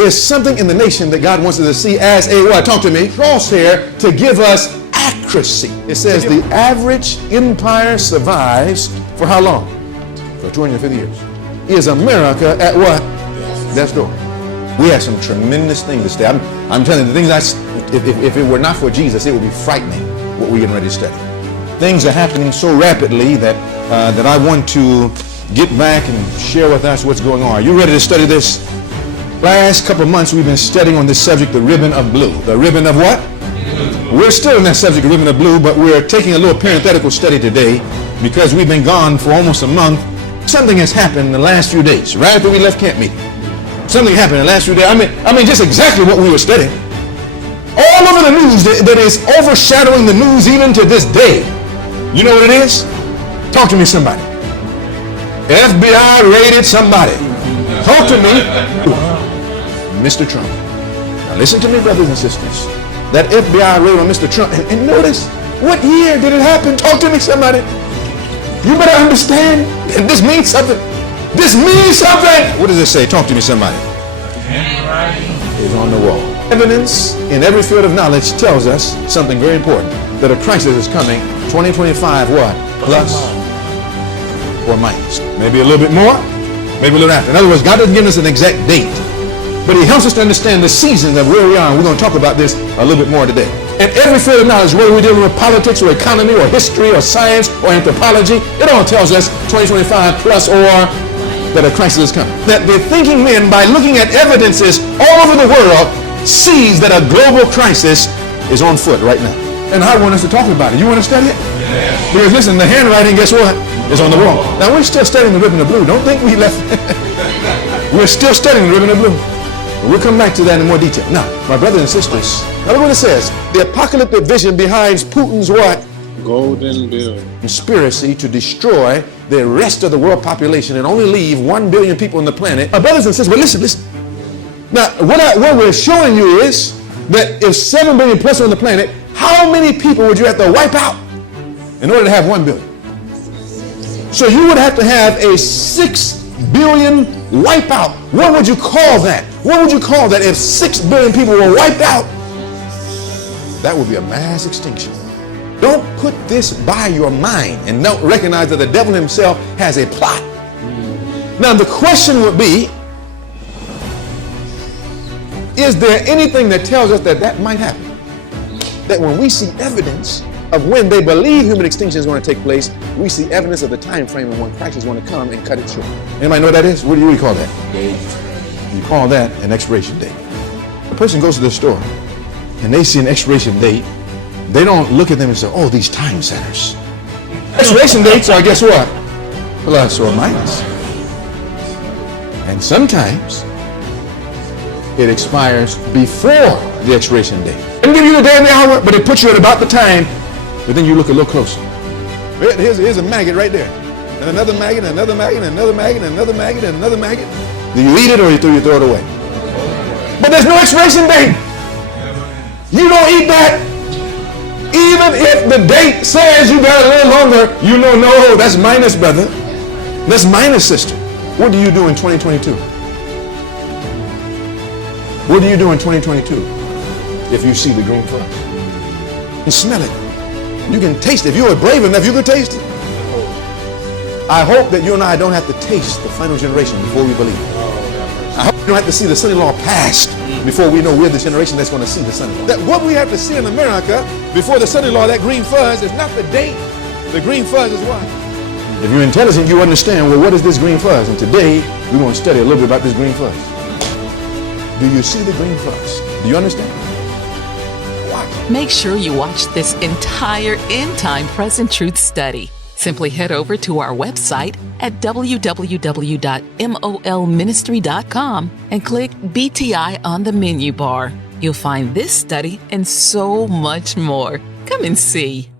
There's something in the nation that God wants us to see as a what? Talk to me. Crosshair to give us accuracy. It says the average empire survives for how long? For 250 years. Is America at what? Death's door. We have some tremendous things to study. I'm telling you, the things if it were not for Jesus, it would be frightening what we're getting ready to study. Things are happening so rapidly that I want to get back and share with us what's going on. Are you ready to study this? Last couple of months we've been studying on this subject, the ribbon of blue. The ribbon of what? We're still in that subject, ribbon of blue, but we're taking a little parenthetical study today because we've been gone for almost a month. Something has happened in the last few days, right after we left camp meeting. Something happened in the last few days. I mean, just exactly what we were studying. All over the news that is overshadowing the news even to this day. You know what it is? Talk to me, somebody. FBI raided somebody. Talk to me. Mr. Trump. Now listen to me, brothers and sisters. That FBI raid on Mr. Trump. And notice, what year did it happen? Talk to me, somebody. You better understand. This means something. This means something. What does it say? Talk to me, somebody. Handwriting is on the wall. Evidence in every field of knowledge tells us something very important. That a crisis is coming. 2025 what? Plus or minus. Maybe a little bit more. Maybe a little after. In other words, God doesn't give us an exact date. But he helps us to understand the seasons of where we are. And we're going to talk about this a little bit more today. In every field of knowledge, whether we're dealing with politics or economy or history or science or anthropology, it all tells us 2025 plus or that a crisis is coming. That the thinking men, by looking at evidences all over the world, sees that a global crisis is on foot right now. And I want us to talk about it. You want to study it? Yeah. Because listen, the handwriting, guess what? Is on the wall. Now we're still studying the ribbon of blue. Don't think we left. We're still studying the ribbon of blue. We'll come back to that in more detail. Now, my brothers and sisters, now look what it says. The apocalyptic vision behind Putin's what? Golden bill. Conspiracy to destroy the rest of the world population and only leave 1 billion people on the planet. My brothers and sisters, but listen. Now, what we're showing you is that if 7 billion plus are on the planet, how many people would you have to wipe out in order to have 1 billion? So you would have to have a 6 billion wipeout. What would you call that? What would you call that if 6 billion people were wiped out? That would be a mass extinction. Don't put this by your mind and don't recognize that the devil himself has a plot. Now the question would be, is there anything that tells us that might happen? That when we see evidence of when they believe human extinction is going to take place, we see evidence of the time frame of when Christ is going to come and cut it short. Anybody know what that is? What do you call that? Date. You call that an expiration date. A person goes to the store and they see an expiration date. They don't look at them and say, oh, these time setters. Expiration dates are, guess what? Plus or minus. And sometimes it expires before the expiration date. It doesn't give you the day and the hour, but it puts you at about the time. But then you look a little closer. Here's a maggot right there. And another maggot, and another maggot, and another maggot, and another maggot, and another maggot. Do you eat it or you throw it away? But there's no expiration date. You don't eat that. Even if the date says you got a little longer, you know, no, that's minus, brother. That's minus, sister. What do you do in 2022? What do you do in 2022 if you see the green fuzz? You smell it. You can taste it. If you are brave enough, you can taste it. I hope that you and I don't have to taste the final generation before we believe it. I hope you don't have to see the son-in-law passed before we know we're the generation that's going to see the son-in-law. That what we have to see in America before the son-in-law, that green fuzz, is not the date. The green fuzz is what? If you're intelligent, you understand, well, what is this green fuzz? And today, we're going to study a little bit about this green fuzz. Do you see the green fuzz? Do you understand? Watch. Make sure you watch this entire End Time Present Truth study. Simply head over to our website at www.molministry.com and click BTI on the menu bar. You'll find this study and so much more. Come and see.